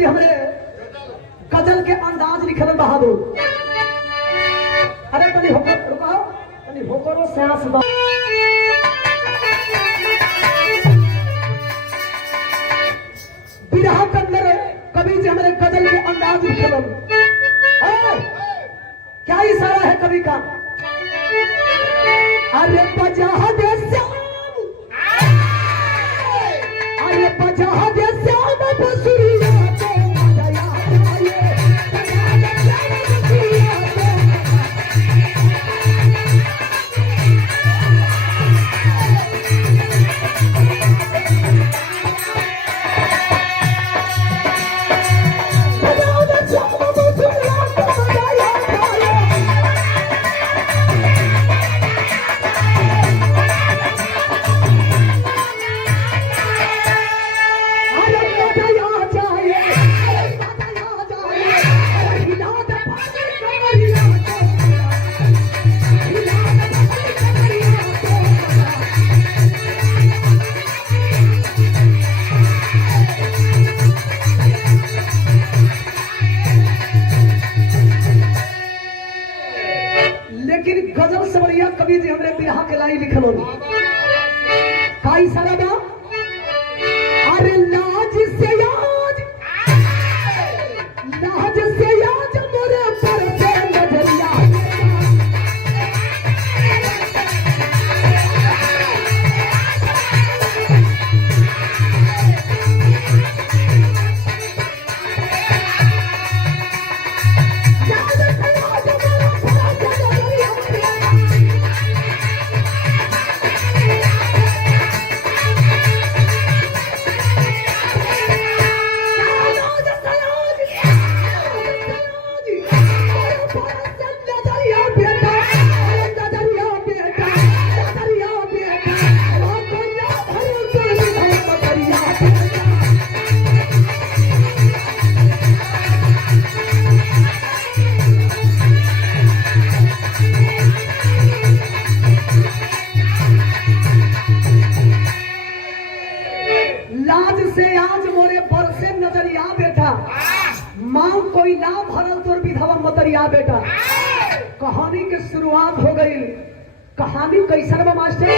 जी हमरे गजल के अंदाज लिखल बहादुर। अरे तनी होकर रुको, तनी होकरो सांस दो। बिरहा के अंदर कवि जी हमरे गजल के अंदाज लिखल। क्या इशारा है कवि का? अरे बजा दे श्याम, अरे बजा दे श्याम बसुरिया तो मजा आए। लेकिन गजल से बढ़िया कवि जी हमरे बिरहा के लाई लिखल का इशारा बा? अरे लाज से याद, लाज से याद मोरे पर से नजरिया। लाज से आज मोरे पर से नजरिया बेटा, मां कोई ना भरल तोर विधवा मतरिया बेटा। कहानी के शुरुआत हो गई। कहानी कैसन बा मास्टर?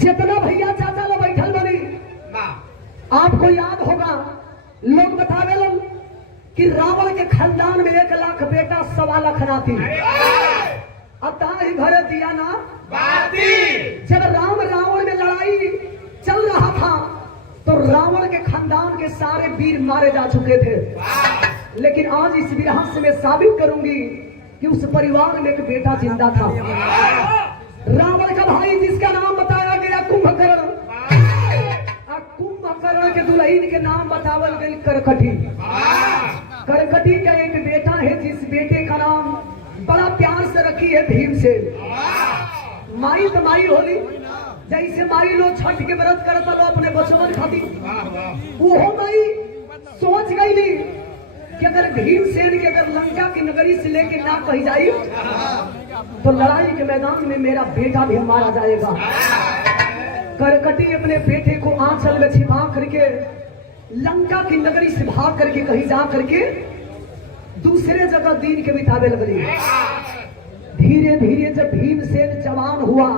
जितना भैया चाचा लोग बैठल बनी, आपको याद होगा लोग बतावे लोग कि रावण के खानदान में 1 लाख बेटा 1.25 लाख नाती। अता ही घरे दिया ना बाती। जब राम रावण में लड़ाई चल रहा था तो रावण के खानदान के सारे वीर मारे जा चुके थे। लेकिन आज इस विरहा से मैं साबित करूंगी कि उस परिवार में एक बेटा जिंदा था। रावण का भाई जिसका नाम बताया गया कुंभकर्ण, कुंभकर्ण के दुल्हन के नाम बतावल गई करकटी। करकटी का एक बेटा है जिस बेटे का नाम बड़ा प्यार से रखी है भीम से। माई तो माई होली, जैसे माई लोग छठ के व्रत करता लो अपने बचवन खातिर, वो माई सोच गई कि अगर भीमसेन के अगर लंका की नगरी से लेके ना कही जाए तो लड़ाई के मैदान में मेरा बेटा भी मारा जाएगा। करकटी अपने बेटे को आंचल में छिपा करके लंका की नगरी से भाग करके कहीं जा करके दूसरे जगह दिन के बितावे लगली। धीरे धीरे जब भीमसेन जवान हुआ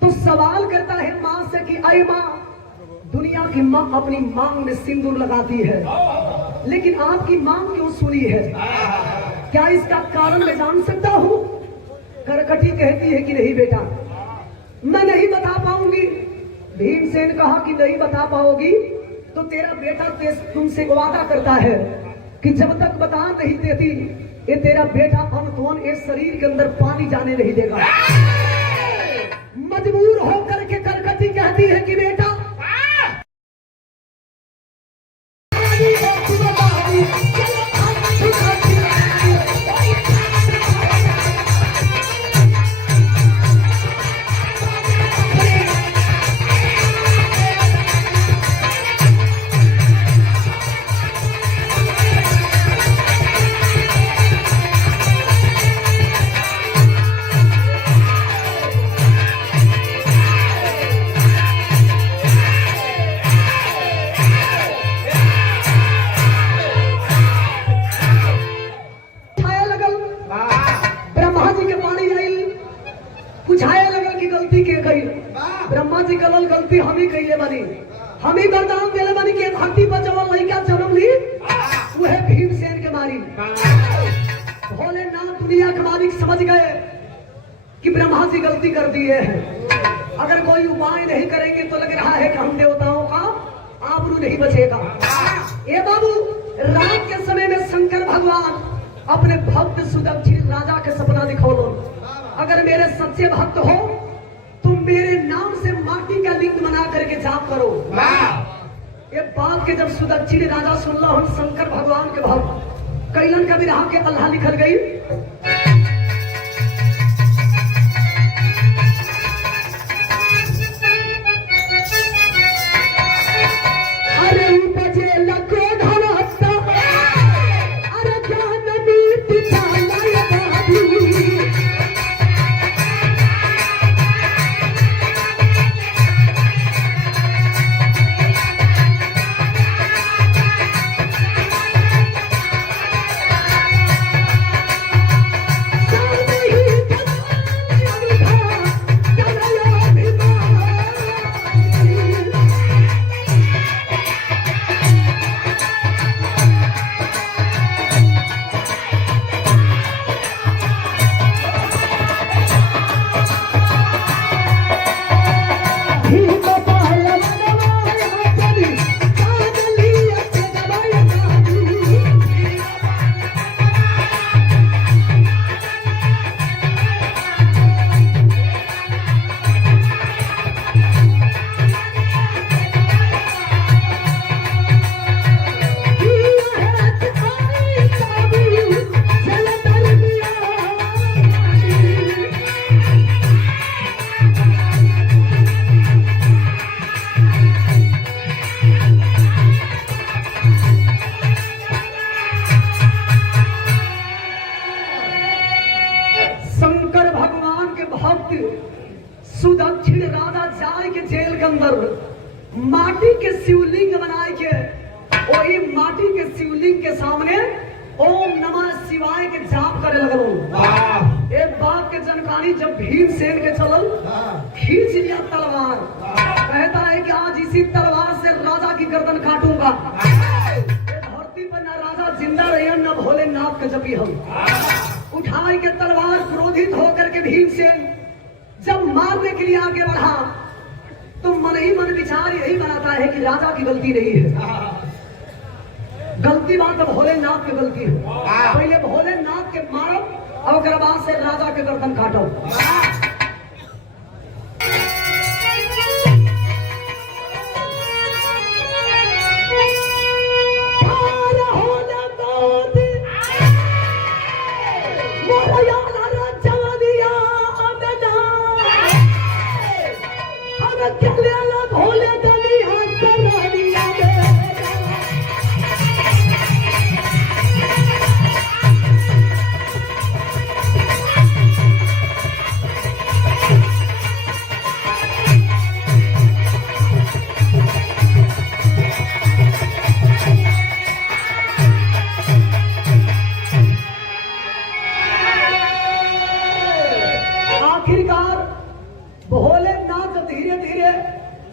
तो सवाल करता है मां से कि अरे मां, दुनिया की मां अपनी मांग में सिंदूर लगाती है, लेकिन आपकी मांग क्यों सुनी है? क्या इसका कारण मैं जान सकता हूं? करकटी कहती है कि नहीं बेटा, मैं नहीं बता पाऊंगी। भीमसेन कहा कि नहीं बता पाओगी तो तेरा बेटा तुमसे वादा करता है कि जब तक बता नहीं देती ये तेरा बेटा अनथोन इस शरीर के अंदर पानी जाने नहीं देगा। मजबूर होकर के करकटी कहती है कि बेटा ब्रह्मा जी कलल गलती हम ही कहिए बनी, हम ही वरदान देले बनी के धरती पर जब लड़का जन्म ली वह भीमसेन के मारी। भोलेनाथ दुनिया के मालिक समझ गए कि ब्रह्मा जी गलती कर दिए हैं, अगर कोई उपाय नहीं करेंगे तो लग रहा है कि हम देवताओं का आबरू नहीं बचेगा। ए बाबू, रात के समय में शंकर भगवान अपने भक्त सुदक्षिण राजा के सपना दिखौलो, अगर मेरे सच्चे भक्त हो तुम मेरे नाम से माटी का लिंग बना करके जाप करो। ये बात के जब सुदक्षिण राजा सुनला हम शंकर भगवान के भक्त कैलन कबीर के अल्लाह लिखल गई। सुदक्षिण राजा जाए के जेल के अंदर माटी के शिवलिंग बनाए के वही माटी के शिवलिंग के सामने ओम नमः शिवाय के जाप करे लगल। एक बात के जानकारी जब भीमसेन के चलल खींच लिया तलवार, कहता है कि आज इसी तलवार से राजा की गर्दन काटूंगा। धरती पर न राजा जिंदा रहे न भोलेनाथ के जपी हम। उठाए के तलवार क्रोधित होकर के भीमसेन जब मारने के लिए आगे बढ़ा तो मन ही मन विचार यही बनाता है कि राजा की गलती नहीं है, गलती बात तो भोलेनाथ की गलती है। पहले भोलेनाथ के मारो और बाद से राजा के गर्दन काटो।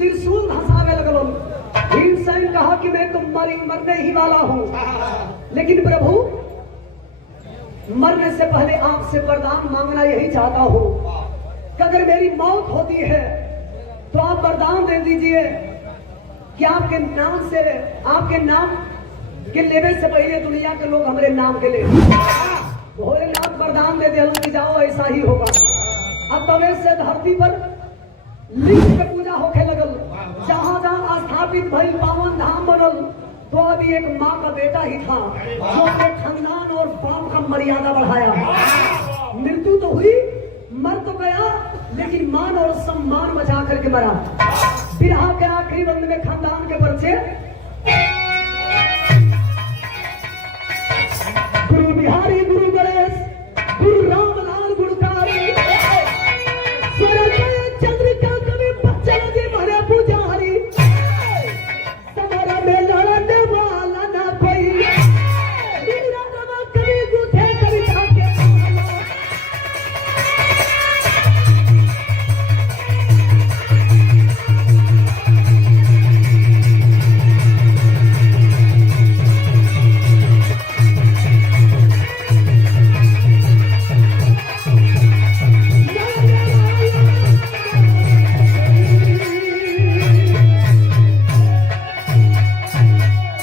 त्रिशूल धसावे लगल। भीमसेन कहा कि मैं तो मरने ही वाला हूँ, लेकिन प्रभु मरने से पहले आपसे वरदान मांगना यही चाहता हूँ कि अगर मेरी मौत होती है तो आप वरदान दे दीजिए कि आपके नाम से, आपके नाम के लेने से पहले दुनिया के लोग हमारे नाम के ले। भोलेनाथ वरदान दे दिया कि जाओ ऐसा ही होगा। अब तवे से धरती पर लिंग के पूजा होके लगल। जहाँ जहाँ स्थापित भइल पावन धाम बनल, तो अभी एक माँ का बेटा ही था जो अपने खानदान और बाप का मर्यादा बढ़ाया। मृत्यु तो हुई, मर तो गया, लेकिन मान और सम्मान बचा करके मरा। बिरहा के आखिरी बंद में खानदान के परिचय गुरु बिहारी गुरु गणेश